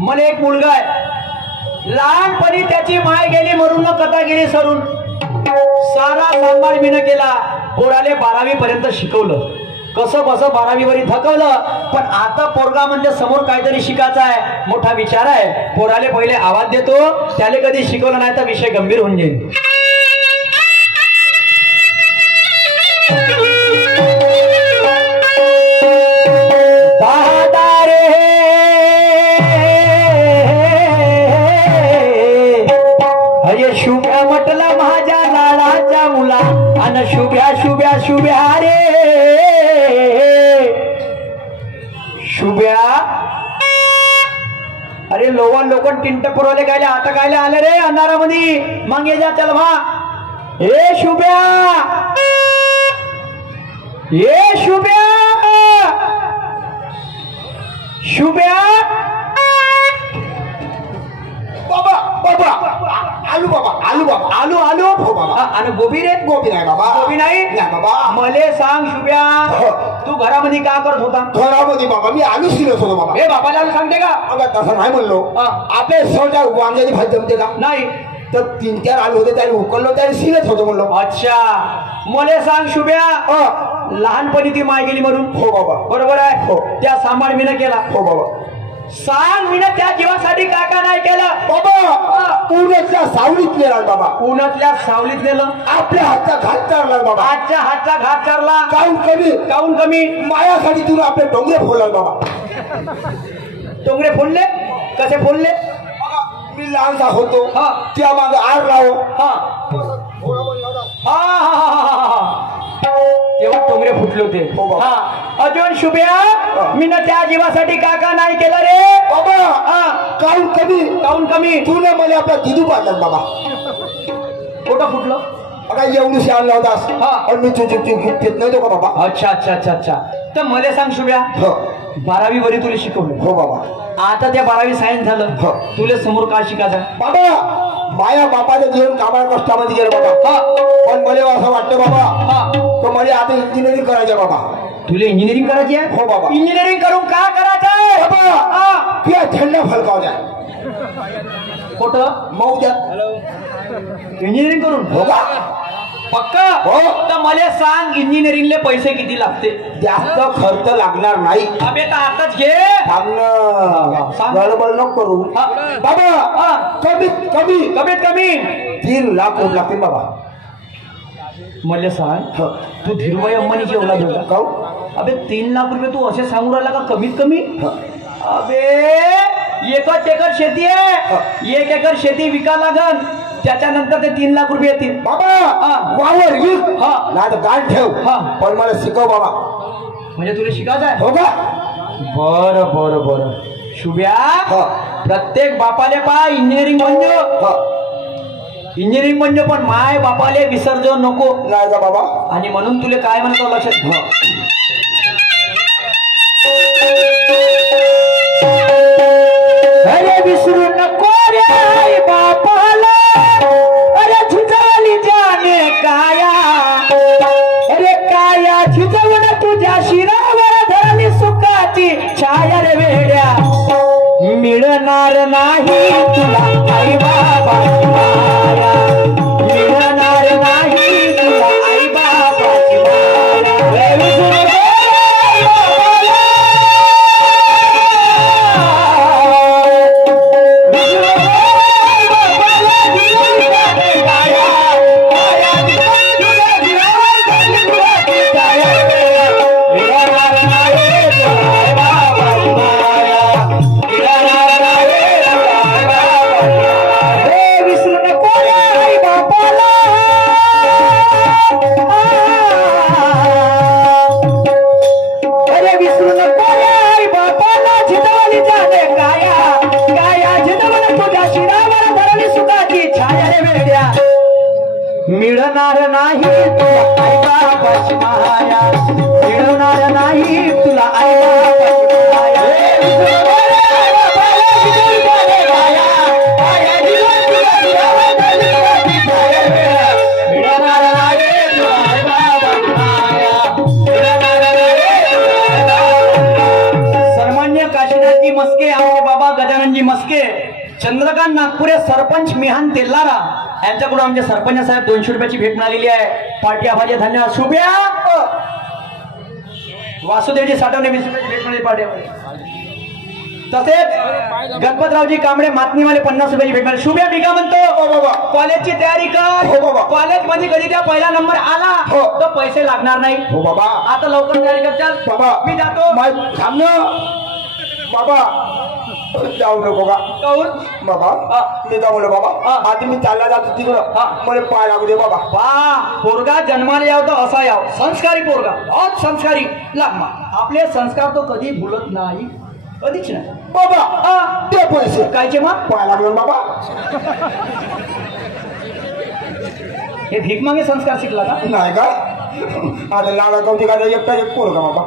मला एक मुलगा आहे, लहानपणी त्याची माय गेली मरून, कथा गेली सरून, सारा सांभाळ मीनं केला, पोराले 12वी पर्यंत शिकवलं, कसं कसं 12वी वरी थकवलं, पण आता पोरगा म्हणजे समोर काहीतरी शिकायचं आहे, मोठा विचार आहे, पोराले पहिले आवाज देतो, त्याले कधी शिकवलं नाही तर विषय गंभीर होऊन जाईल. शुभ्या म्हटलं माझ्या लाडाच्या मुला, अन शुभ्या शुभ्या शुभ्या रे शुभ्या. अरे लोकन टिंट पुरवले कायले, आता कायले आले रे अंधारामध्ये, मग ये जा चल भा. ए शुभ्या, ए शुभ्या, शुभ्या. बाबा बाबा आलू बाबा, आलू बाबा, आलू आलू हो बाबा. आणि गोबी रे? गोबी नाही बाबा, गोबी नाही बाबा. मले सांग शुभ्या, तू घरामध्ये का करत होता? घरामध्ये बाबा मी आलू शिरत होतो बाबा. हे बाबाला सांगते का? अगं तसं नाही म्हणलो, आपल्या सहजा वांग्याची भाजी जमते का? नाही. तर 3-4 आलू होते, त्याने उकळलो, त्याने शिरत होतो म्हणलो. अच्छा, मले सांग शुभ्या, लहानपणी ती माय गेली म्हणून? हो बाबा. बरोबर आहे. हो. त्या सांभाळ मीनं केला. हो बाबा. सांग मीनं त्या जीवासाठी काका नाही केलं? बाबा उन्हातल्या सावलीत नेला बाबा. उन्हातल्या सावलीत नेलं? आपल्या हातचा घात चारला बाबा. आजच्या हातचा घात चारला? काऊन कमी? काऊन कमी? मायासाठी तुला आपले डोंगरे फोडला बाबा. डोंगरे फोडले? कसे फोडले? मी लहानसा होतो, त्या मागे आर लाव, तेव्हा टोंगरे फुटले होते. अजून शुभ्या, मी ना त्या जीवासाठी काका नाही केलं रे बाबा. काऊन कमी? काऊन कमी? तुला मला आपला दिदू पाडला बाबा. कुठं फुटलं? बघा एवढी आणला होतास, आणि मी तुझी घेत नाही तो का बाबा. अच्छा अच्छा अच्छा अच्छा. तर मला सांग शुभ्या, 12वी वरी तुला शिकवलं? हो बाबा. आता त्या 12वी सायन्स झालं, तुला समोर काय शिकायचं? बाबा माया बापाचं जीवन कामाला कष्टामध्ये गेलं बाबा. पण मला असं वाटतं बाबा, तो मला आता इंजिनिअरिंग करायचं बाबा. तुला इंजिनिअरिंग करायची आहे? हो बाबा. इंजिनिअरिंग करून का करायचं बाबा? त्या झेंडा फलकावल्या कुठं? मौद्यात. इंजिनिअरिंग करून? हो का? पक्का? हो. तर मला सांग इंजिनिअरिंगले पैसे किती लागते? जास्त खर्च लागणार नाही. अबे तर आताच घे. गडबड नको करू बाबा. कमीत कमी कमीत कमी 3 लाख रुपये लागतील बाबा. मला सांग, तू धीरूभाई अंबानीची औलाद होता का? अबे 3 लाख रुपये तू असे सांगू राहिला का कमीत कमी? अबे 1 एकर शेती आहे, 1 एकर शेती विका लागन, त्याच्यानंतर ते 3 लाख रुपये येतील बाबा. वावर विक, नाही तर गाड ठेव, पण मला शिकव बाबा. म्हणजे तुला शिकायचं आहे? हो का? बरं बरं बरं. शुभ्या, प्रत्येक बापाले पा इंजिनिअरिंग म्हणजे पण माय बापाले विसर्जन नको नाही का बाबा. आणि म्हणून तुला काय म्हणतो लक्षात घ्या. अरे विसरू नको रे आई बापाला, अरे झिजवली जाने काया, अरे काया झिजवून तुझ्या शिरावर धरली सुखाची छाया रे वेड्या. मिळणार नाही तुला आई बाबाची माया, मिळणार नाही तुला आई बाबाची माया. मिळणार नाही तुला आई बाबाची माया, मिळणार नाही तुला आई बाबाची माया. सर्वज्ञ काशीनाथजी मस्के आमचे बाबा गजाननजी मस्के, चंद्रकांत नागपुरे, सरपंच मिहान तेल्लारा यांच्याकडून आमचे सरपंच साहेब 200 रुपयाची भेट मिळालेली आहे. पार्टी आभारी धन्यवाद. शुभ्या वासुदेवजी साठवणे 20 रुपयाची भेट मिळाली पार्टी आभारी. तसेच गणपतरावजी कांबळे मातनीवाले 50 रुपयाची भेट मिळाली. शुभ्या मी का म्हणतो कॉलेजची तयारी कर. कॉलेज मध्ये कधी त्या पहिला नंबर आला तर पैसे लागणार नाही. हो बाबा आता लवकर तयारी कर. चल बाबा मी जातो. थांब ना बाबा, जाऊ नको का काहून बाबा? मी का बोल बाबा, आधी मी चालला जातो तिकडं, मला पाय लागू दे बाबा. पोरगा जन्माला याव तर असा याव, संस्कारी पोरगा, बहुत संस्कारी लागमा. आपले संस्कार तो कधी भुलत नाही, कधीच नाही बाबा. ते पैसे कायचे मग पाय लागलो बाबा. हे भीक मागे संस्कार शिकला का? नाही का? आता लाडा कवती का एकटा एक पोरगा बाबा.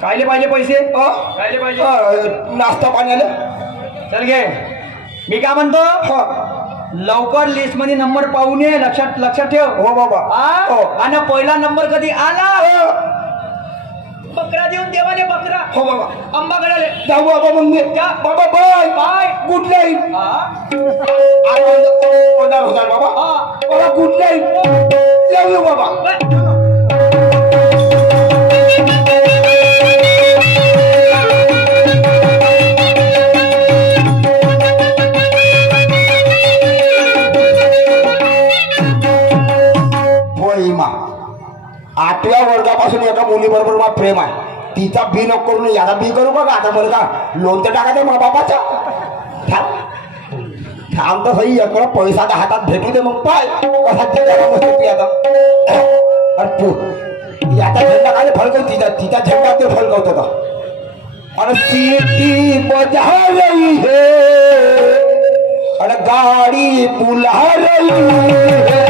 कायले पाहिजे पैसे? कायले पाहिजे? नाश्ता पाण्याला. चल घे. मी काय म्हणतो, लवकर लिस्ट मध्ये नंबर पाहून ये. लक्षात ठेव. हो बाबा. आणि पहिला नंबर कधी आला बकरा देऊन देवाले बकरा. हो बाबा. आंबा गडाले जाऊ बाबा. मग मी बाबा बाय बाय. Good night. बाबा बाबा गुड नाईट. लव यू बाबा. आठव्या वर्गापासून एका मुलीबरोबर मला प्रेम आहे. तिचा बी नको करून याला बी करू का? आता बरं का लोन तर टाकायचं मग बाबाचा. थांब तर सही एकडा पैसा तर हातात भेटू दे मग पाय कसा याचा झेंडा काय फळकव. तिचा झेंडा ते फळकवत होता. आणि सीटी बजा रही है आणि गाडी पुला रही है.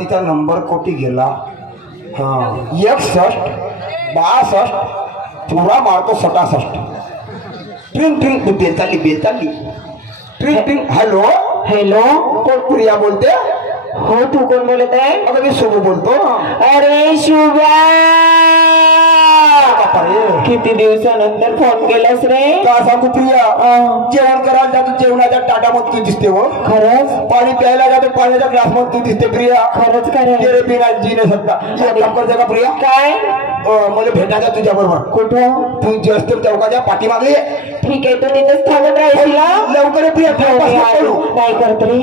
तिचा नंबर कोटी गेला. 61 62 पुरा मारतो 67. ट्रिंग ट्रिंग बेचाली ट्रिंग ट्रिंग. हॅलो हॅलो, कोण प्रिया बोलते? हो, तू कोण बोलत आहे? अगं मी शुभ बोलतो. अरे शुभ्या, किती दिवसानंतर फोन केलास रे? का सांगू प्रिया, जेवण करायला जातो जेवणाच्या ताटामध्ये तू दिसते. हो खरंच? पाणी प्यायला जातो पाण्याच्या ग्लास मध्ये तू दिसते प्रिया. खरंच खरं? तेरे बिना जी नाही सकता. एक काम करते का प्रिया? काय? मला भेटायचं तुझ्या बरोबर. कुठं? तू जस्ट चौकाच्या पाठीमागली. ठीक आहे, तर तिथेच थांबत राहील. लवकर ये प्रिया. काय करत रे?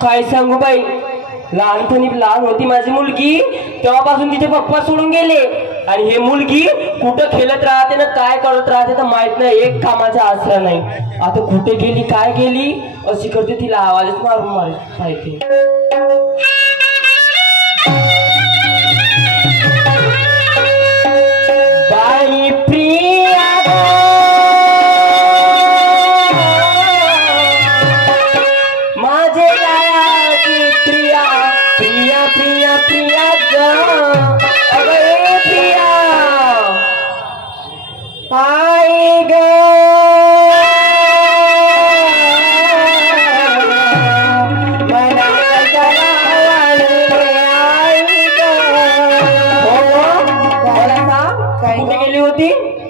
काय सांगू बाई, लहानपणी लहान होती माझी मुलगी तेव्हापासून तिचे पप्पा सोडून गेले. आणि हे मुलगी कुठं खेळत राहते ना काय करत राहते तर माहित नाही. एक कामाचा आसरा नाही. आता कुठे गेली काय गेली अशी करते, तिला आवाजच मारून माहिती. बाई प्रिया माझे लायाची प्रिया प्रिया प्रिया प्रिया ग. अरे प्रिया आई ग.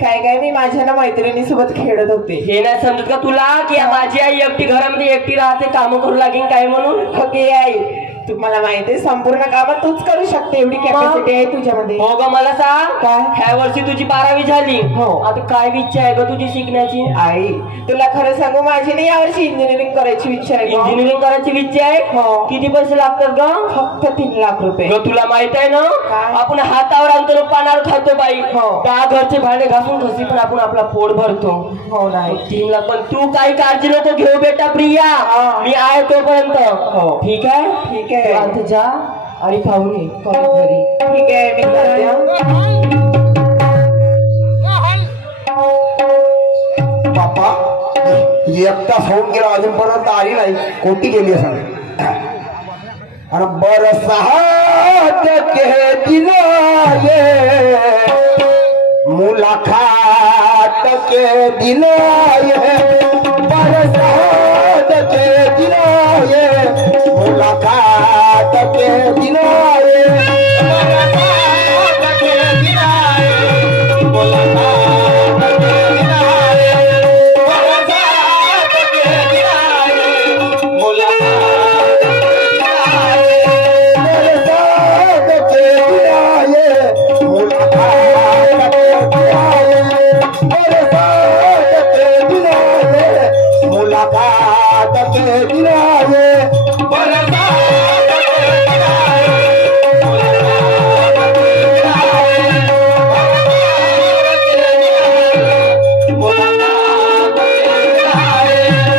काय काय मी माझ्या मैत्रिणी सोबत खेळत होते. हे नाही समजत का तुला की माझी आई एकटी घरामध्ये एकटी राहते, काम करू लागेल काय म्हणून? ओके आई, तुम्हाला माहितीये संपूर्ण कामं तूच करू शकते एवढी कॅपॅसिटी आहे तुझ्यामध्ये. हो ग मला सांग काय? ह्या वर्षी तुझी 12वी झाली. हो. आता काय इच्छा आहे ग तुझी शिकण्याची? आई तुला खरं सांगू माझी नाही यावर्षी इंजिनिअरिंग करायची इच्छा आहे ग. इंजिनिअरिंग करायची इच्छा आहे. हो. किती पैसे लागतात ग? फक्त 3 लाख रुपये. ग तुला माहित आहे ना काय? आपण हातावर आणतो पानावर खातो बाई. हो. त्या घरचे भांडे घासून घसी पण आपण आपला पोट भरतो. हो नाही 3 लाख पण तू काही काळजी नको घेऊ बेटा प्रिया. हा. मी आहे तोपर्यंत. हो. ठीक आहे. ठीक आहे. तू आता जा आणि पाहून ये कॉलेज घरी. ठीक आहे मी करते हं. बाप्पा एक तास होऊन गेला अजूनपर्यंत आली नाही. कोटी गेली असं आणि बरसात के दिन ये मुलाकात के दिन ये बरसात के दिन ये मुलाकात के दिन ये बरसात के दिन ये मुलाकात के दिन ये बरसात के दिन ये मुलाकात मुलाकात के दिन आए मुलाकात के दिन आए मुलाकात के दिन आए मुलाकात के दिन आए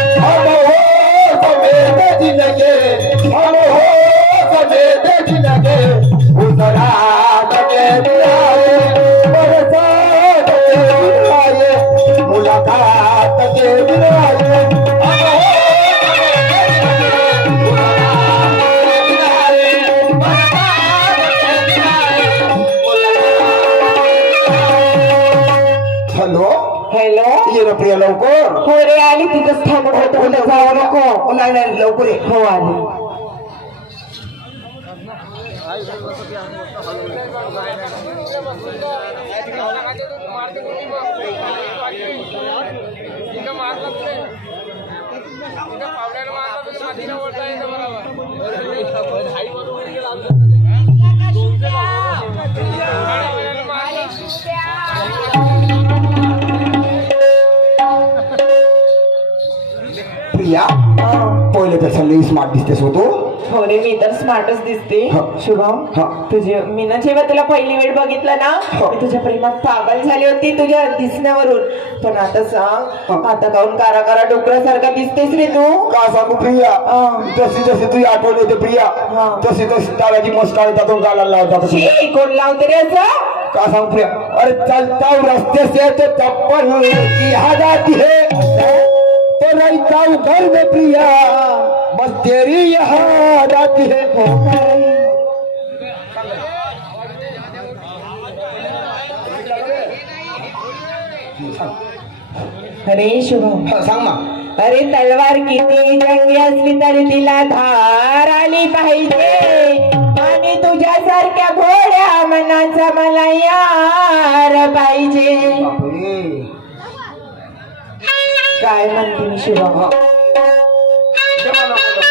हम हो समेत जिंदगी हम हो समेत जिंदगी गुजरात के दिन आए बरसात के दिन आए मुलाकात के दिन आए हॅलो ये ना प्रिया लवकर. हो रे आली तिथंच थांबून होतो उद्या जाऊ नको. नाही नाही लवकर ये. हो आली. प्रिया पहिल्यापेक्षा लई स्मार्ट दिसतेस होतो. हो रे मी तर स्मार्टच दिसते. हा. शुभम हा. तुझे मी ना जेव्हा तुला पहिली वेळ बघितलं ना हा. मी तुझ्या प्रेमात पागल झाली होती तुझ्या दिसण्यावरून. पण आता सांग हा. आता काऊन कारा कारा डोकरासारखा दिसतेस रे तू. का सांगू प्रिया हा. जशी जशी तुझी आठवण येते प्रिया हा. तशी तशी ताराची मस्काळी त्यातून गालाला लावतात. छी, कोण लावते रे असं. का सांगू प्रिया अरे चलता हूँ रास्ते से तो चप्पल की याद आती है तो रहता हूँ घर में प्रिया बस तेरी याद आती है. अरे शुभम हा, सांग ना. अरे तलवार किती जंगी असली तरी तिला धार आली पाहिजे आणि तुझ्यासारख्या घोड्या मनाचा मला यार पाहिजे. बापरे. काय म्हणते मी शुभम. हा. जेव्हा नको.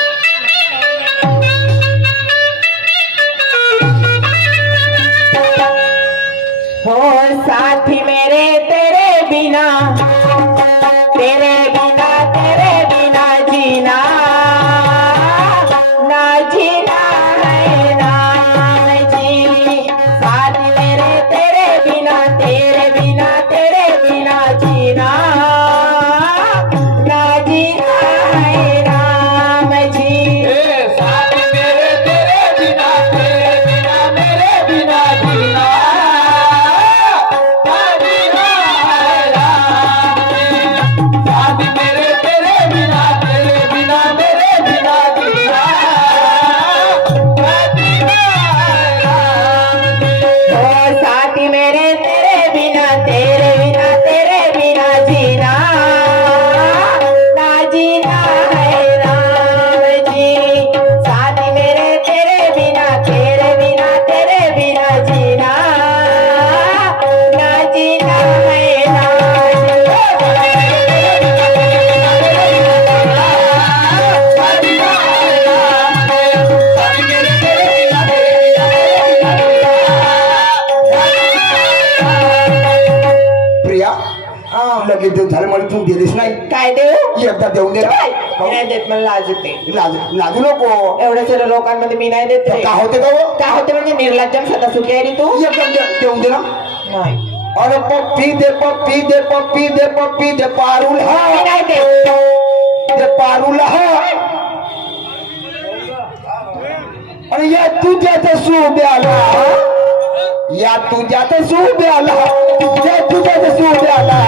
हो साथी मेरे तेरे बिना जीना ना जीना है ना जी. साथी मेरे तेरे बिना जीना ना जीना है राम जी. साथ मेरे तेरे बिना मेरे बिना जीना दिलीस नाही काय देऊ एकदा देऊन दे काय? मी नाही देत, मला लाज येते. लाजू नको. एवढ्या सर्व लोकांमध्ये मी नाही देत रे. का होते का हो? काय होते म्हणजे निर्लज्जम सदा सुखी आहे रे तू. एकदम देऊन दे ना. नाही अरे पप्पी दे पप्पी दे पप्पी दे पप्पी दे पारुल मी हा नाही देत. दे पारुल हा. अरे या तुझ्याच सुब्याला या तुझ्याच सुब्याला या तुझ्याच सुब्याला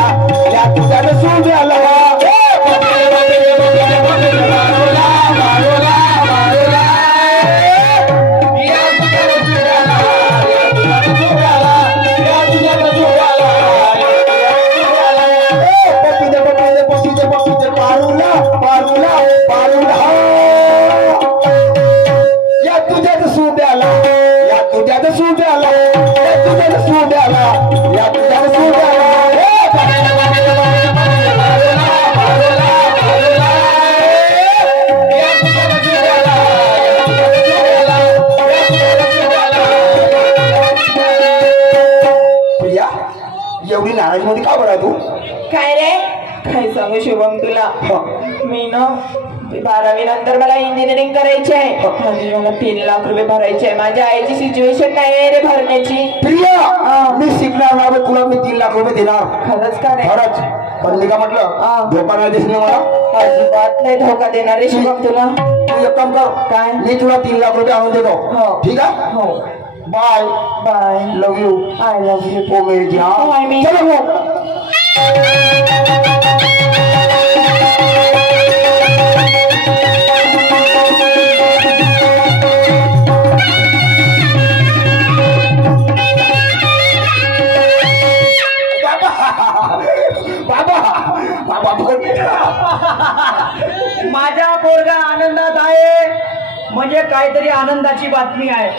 या तुझ्याच सुब्याला एवढी नाराज मध्ये का बरं तू? काय रे काय सांगू शुभम तुला. मी ना 12वी नंतर मला इंजिनिअरिंग करायची आहे. म्हणजे मला 3 लाख रुपये भरायचे आहे. माझ्या आईची सिच्युएशन नाही आहे रे भरण्याची. प्रिया मी शिकणार नाही तुला मी 3 लाख रुपये देणार. खरंच का रे? खरंच. पण मी का म्हटलं धोका नाही दिसणे मला. अजिबात नाही धोका देणार रे शुभम तुला. तू एक काम कर काय? मी तुला 3 लाख रुपये आणून देतो. हो. ठीक आहे. हो bye bye. Love you. I love you. ओ मेरी जान. I mean- चलो वो. माझा पोरगा आनंदात आहे म्हणजे काहीतरी आनंदाची बातमी आहे.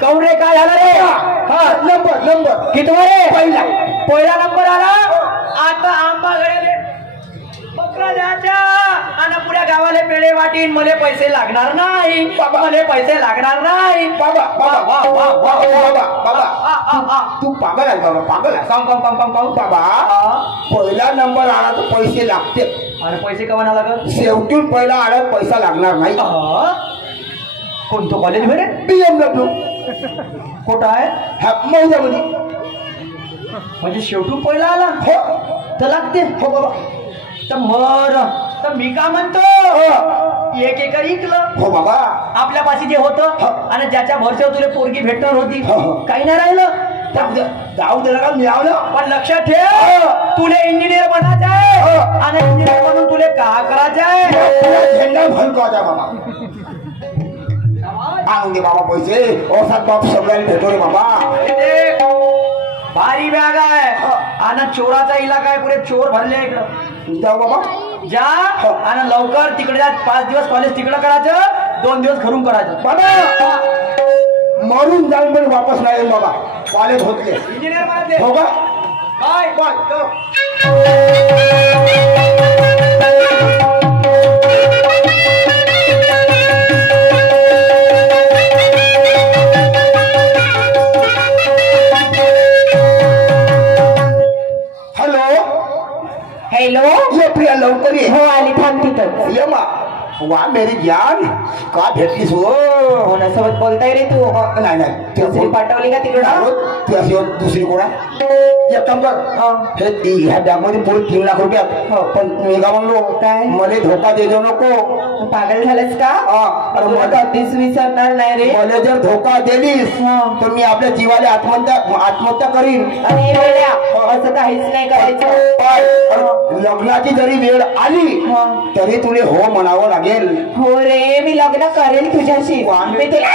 कौरे काय झालं रे? हा नंबर कितवा रे? पहिला नंबर आला. आता आंबा गळ्याले बकरा द्यायच्या आणि पुऱ्या गावाले पेढे वाटीन. मला पैसे लागणार नाही. मला पैसे लागणार नाही. बाबा बाबा बाबा बाबा बाबा तू पागल आहे बाबा पागल आहे. बाबा पहिला नंबर आला तर पैसे लागते आणि पैसे कमाना लागत. शेवटून पहिला आला पैसा लागणार नाही. कोणतं कॉलेज भेटे? BMW कुठं आहे? हा मौजामध्ये. म्हणजे शेवटून पहिला आला हो तर लागते. हो बाबा. तर मर तर मी का म्हणतो एक एकर इकलं. हो बाबा. आपल्यापाशी जे होतं आणि ज्याच्या भरसेवर तुला पोरगी भेटणार होती काही नाही राहिलं. जाऊ दे का मिळावलं. पण लक्षात ठेव तुले इंजिनियर बनायचं आहे आणि इंजिनियर बनून तुले का करायचं आहे? झेंडा फलका द्या बाबा. आणून दे बाबा पैसे. औषध बाप सगळ्याला भेटो रे बाबा. भारी बॅग आहे आणि चोराचा इलाका आहे. पुरे चोर भरले इकडं. जाऊ बाबा जा आणि लवकर तिकडे जा. 5 दिवस कॉलेज तिकडं करायचं 2 दिवस घरून करायचं. बाबा मरून जाऊन पण वापस नाही येईल बाबा. कॉलेज होतले इंजिनियर बनायचे. हो का काय हॅलो. ये प्रिया लवकर ये. हो आली थांब तिथं. ये मा वा मेरी जान का भेटलीस हो? कोणासोबत बोलताय रे तू? नाही नाही दुसरी पाठवली का तिकडं? तू अशी दुसरी कोणा एक काम कर हे ह्या बॅग मध्ये पुढे 3 लाख रुपयात. पण मी का म्हणलो काय? मला धोका देजो नको. पागल झालंस का? तुला कधीच विसरणार नाही रे. मला जर धोका दिलीस तर मी आपल्या जीवाला आत्महत्या करीन. आणि वेड्या असं काहीच नाही करायचं. पण लग्नाची जरी वेळ आली तरी तुले हो म्हणावं लागेल. हो रे मी लग्न करेल तुझ्याशी. मी तुला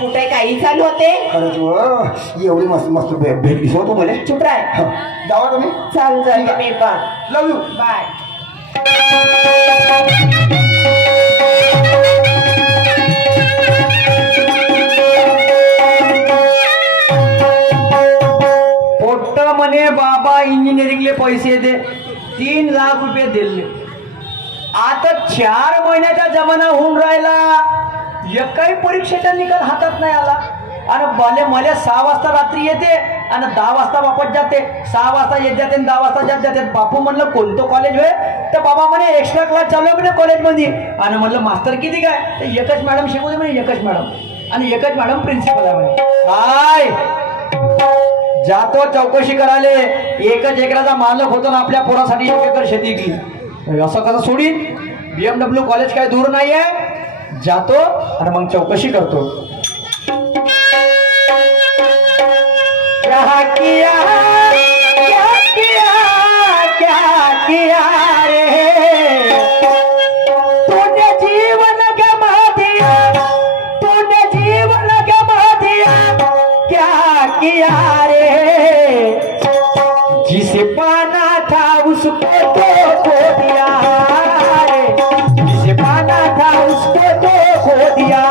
कुठे काही चालू होते. खरंच एवढी मस्त मस्त भेटलीस हो तू मला. चुप राय. जावा तुम्ही. चाल चाल मी पण. लव यू. बाय. पोट्ट म्हणे बाबा इंजिनिअरिंगले पैसे दे. 3 लाख रुपये दिले. आता 4 महिन्याचा जमाना होऊन राहिला. एकही परीक्षेचा निकाल हातात नाही आला. आणि भले मला 6 वाजता रात्री येते आणि 10 वाजता वापस जाते. 6 वाजता येत जाते आणि 10 वाजता जात जाते. बापू म्हणलं कोणतं कॉलेज होय? तर बाबा म्हणे एक्स्ट्रा क्लास चालू आहे म्हणे कॉलेजमध्ये. आणि म्हणलं मास्तर किती काय? तर एकच मॅडम शिकवते म्हणे, एकच मॅडम, आणि एकच मॅडम प्रिन्सिपल आहे म्हणे. काय जातो चौकशी करायले. एकच एकराचा मालक होतो ना आपल्या पोरासाठी 1 एकर शेती की. असं कसं सोडीन? BMW कॉलेज काय दूर नाही आहे. जातो आणि मग चौकशी करतो. क्या किया रे तूने जीवन गमा दिया, तूने जीवन गमा दिया, क्या किया रे जिसे पाना था उसको तो खो दिया रे, जिसे पाना था उसको तो खो दिया.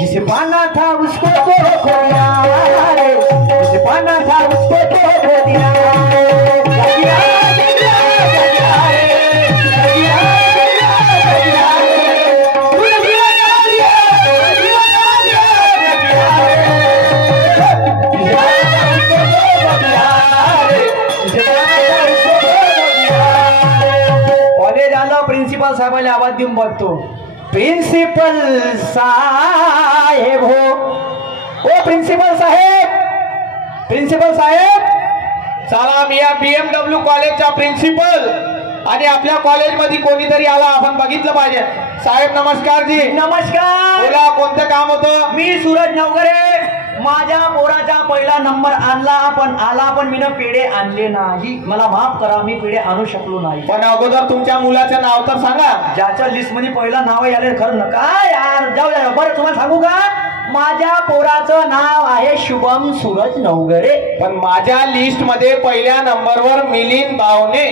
जिसे पाना था उसको तो खो दिया रे, जिसे पाना था उसको तो खो दिया. कॉलेज आलं, प्रिन्सिपल साहेबाला आवाज देऊन बघतो. प्रिन्सिपल साहेब हो, ओ प्रिन्सिपल साहेब, प्रिन्सिपल साहेब. चला मी या BMW कॉलेजचा प्रिन्सिपल आणि आपल्या कॉलेजमध्ये कोणीतरी आला आपण बघितलं पाहिजे. साहेब नमस्कार जी. नमस्कार. बोला कोणतं काम होतं? मी सूरज नवगरे. माझ्या पोराचा पहिला नंबर आणला पण आला, पण मी पेढे आणले नाही. मला माफ करा, मी पेढे आणू शकलो नाही. पण अगोदर तुमच्या मुलाचं नाव तर सांगा. ज्याच्या लिस्ट मध्ये पहिला नाव आले खरं नका यार, जाऊ द्या. बरं तुम्हाला सांगू का, माझ्या पोराचं नाव आहे शुभम सूरज नवगरे. पण माझ्या लिस्ट मध्ये पहिल्या नंबरवर मिलिंद बावने.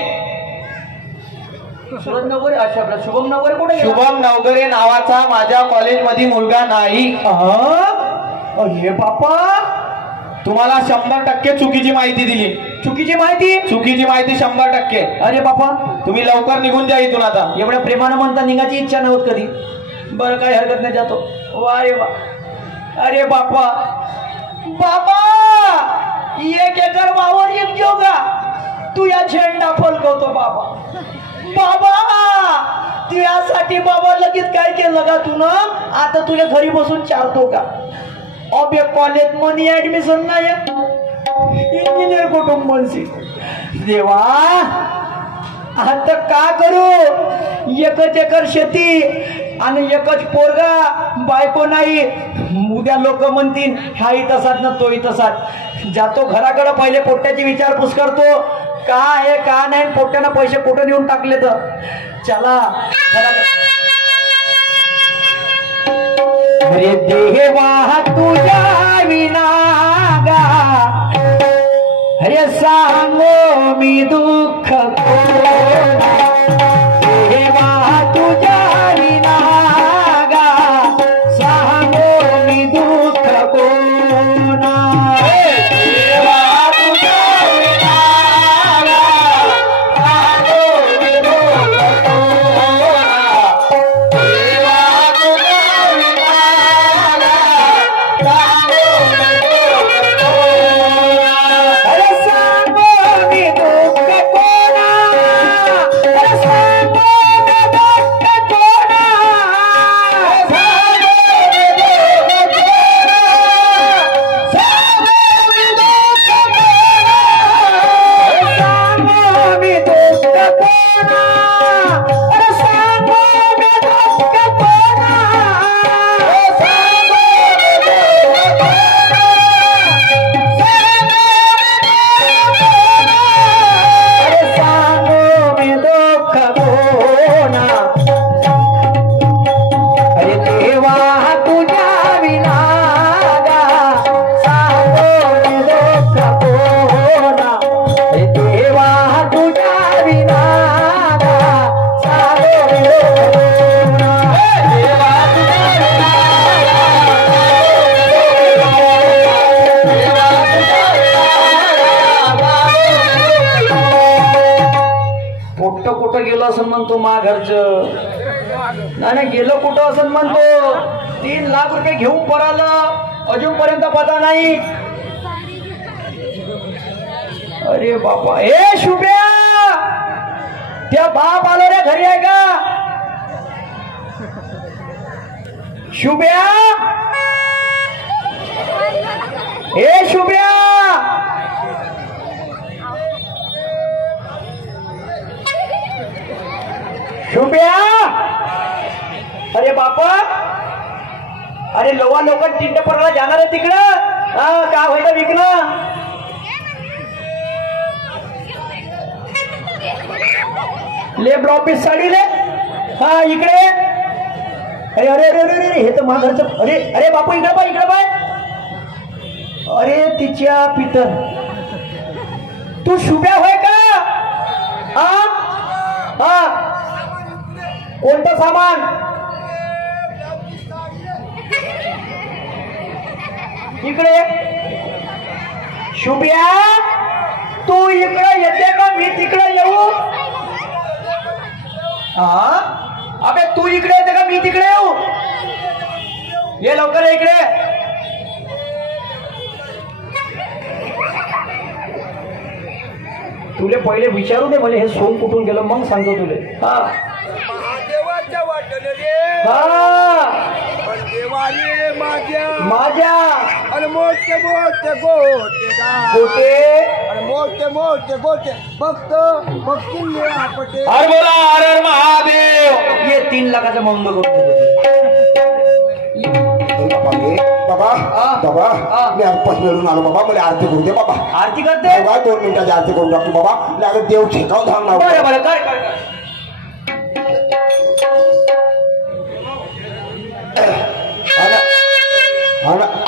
सूरज नवगरे? अच्छा, शुभम नवगरे कुठे गेला? शुभम नवगरे नावाचा माझ्या कॉलेजमध्ये मुलगा नाही. अरे बापा, तुम्हाला 100% चुकीची माहिती दिली. चुकीची माहिती? चुकीची माहिती 100%. अरे बापा, तुम्ही लवकर निघून जा इथून आता. एवढ्या प्रेमानं म्हणता निघायची इच्छा नव्हत कधी. बरं काही हरकत नाही, जातो. वा रे वा. अरे बापा, बाबा 1 एकर वावर विकतो का? तू या झेंडा फलकवतो बाबा. बाबा तुझ्यासाठी बाबा लगेच काय केलं का तू ना? आता तुला घरी बसून चारतो का? अबे कॉलेज मध्ये ऍडमिशन नाही, इंजिनियर कुटुंब म्हणशी. देवा आता का करू? 1 एकर शेती आणि 1च पोरगा, बायको नाही. उद्या लोक म्हणतील हाही तसाच ना तोही तसाच. जातो घराकडे, पहिले पोट्ट्याची विचारपूस करतो का आहे का नाही, पोट्ट्यानं पैसे कुठं नेऊन टाकले तर. चला अरे देवा तुझ्या विनागा, अरे सांगो मी दुःख देवा तुझ्या विनागा, सांगो मी दुःख कोणा. कुठं कुठं गेलो असं म्हणतो मा घरचं नाही गेलो कुठं असं म्हणतो 3 लाख रुपये घेऊन पळालं अजूनपर्यंत पता नाही. अरे बापा ए शुभ्या त्या बाप आलो रे घरी आहे का शुभ्या ए शुभ्या शुभ्या अरे बापा अरे लवकर टिंडपरला जाणार आहे तिकडं काय होईल विकणं लेबर ऑफिस साडी ले हा इकडे अरे अरे अरे अरे हे तर माझं अरे अरे बापू इकडे बाय अरे तिच्या पितर तू शुभ्या होय का हा कोणतं सामान इकडे शुभ्या तू इकडे येते का मी तिकडे येऊ अबे तू इकडे येते का मी तिकडे येऊ ये लवकर इकडे तुले पहिले विचारू दे मला हे सोम कुठून गेलं मग सांगतो तुले माझ्या अरे मोठे मोठे गोटे गोटे मोठे मोठे गोटे फक्त पटे अरे बोला अरे महादेव ये 3 लाखाचा मंग बाबा बाबा मी आजपास मिळून आलो बाबा मला आरती करू दे बाबा आरती करते बाबा 2 मिनिटाची आरती करून टाकतो बाबा लागत देव ठेकाव धावणार बरं बरं काय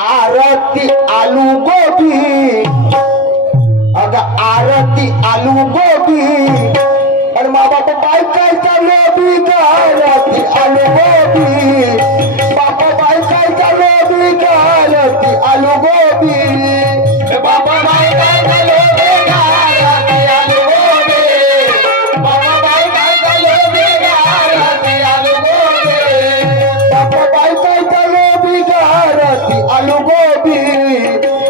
आरती आलू गोबी अगं आरती आलू गोबी अरे मा बापा बाय काय चालू बी का आरती आलू गोबी बापा बाय काय चालू बी का आरती आलू गोबी बाबा बाय काय चालू बी का आरती आलू गोबी बाबा बाय काय चालू बी का आरती आलू गोबी बाबा बाय काय चालू बी का आरती आलू गोबी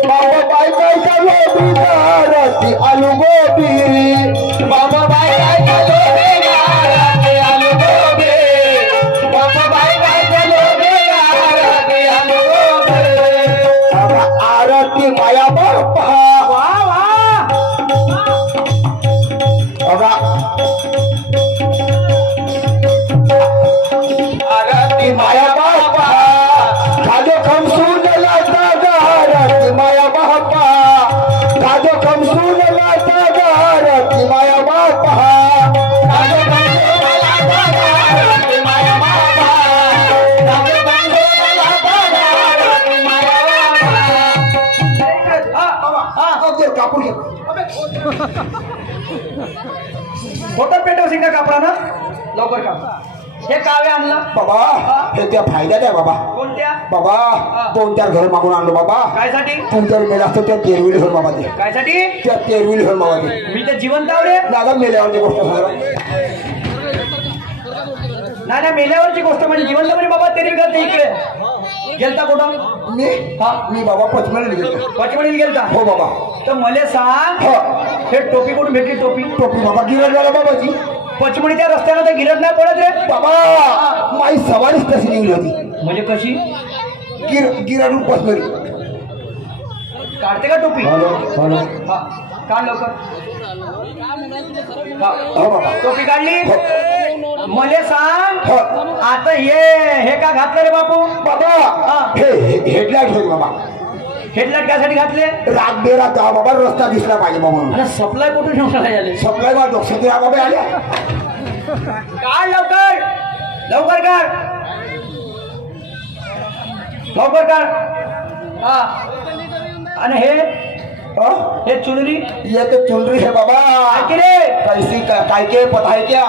बाबा बाय काय चालू बी का आरती आलू गोबी बाबा बाय काय चालू बी का आरती आलू गोबी बाबा बाय काय चालू बी का आरती आलू गोबी आरती माया बापा वा वा आरती माया बापा खाजो कम सून लाता आरती माया बापा खाजो कम सून लाता आरती माया बापा खाजो कम सून लाता आरती माया बापा खाजो कम सून लाता आरती माया बापा अब देव कापूर घे फोटो पेटव सिंगा कापडा ना लवकर काप हे कावे आणलं बाबा हे त्या फायद्यात आहे बाबा कोणत्या बाबा 2-4 घर मागून आणलो बाबा कायसाठी तुमच्यावर मेला असतो त्या तेरविल घर बाबा ते कायसाठी त्या तेरविल घर बाबा ते मी तर जिवंत आवडे दादा मेल्यावरची गोष्ट सांगा नाही मेल्यावरची गोष्ट म्हणजे जिवंत म्हणजे बाबा तेरी करते इकडे गेलता कुठं मी बाबा पचमणीला गेलो पचमणीला गेलता हो बाबा तर मला सांग हे टोपी कुठून भेटली टोपी बाबा गिरड झाला बाबाची पचमणीच्या रस्त्यानं तर गिरड नाही पडत रे बाबा माझी सवारीच तशी निघली होती म्हणजे कशी गिरडून पचमणी काढते का टोपी काढ लवकर हो बाबा टोपी काढली मले सांग आता हे का घातलं रे बापू बाबा हे हेडलाईट होते बाबा हेडलाईट त्यासाठी घातले रात बेरात जा बाबा रस्ता दिसला पाहिजे बाबा आणि सप्लाय कुठून झाले सप्लाय बा डोक्यात या बाबा आल्या काढ लवकर लवकर काढ लवकर काढ आणि हे चुनरी ये तो चुनरी है बाबा की रे कैसी काय के पता है क्या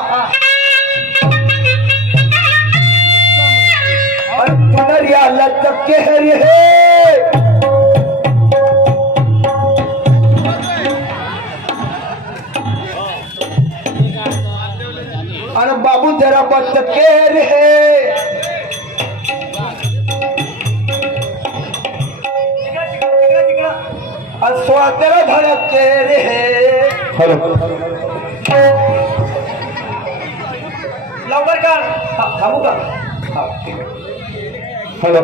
और चुनरिया लचक के है ये आणि बाबू जरा बच के रे आणि स्वात्याला धडक के रे. हॅलो लवकर का थांबू का. हॅलो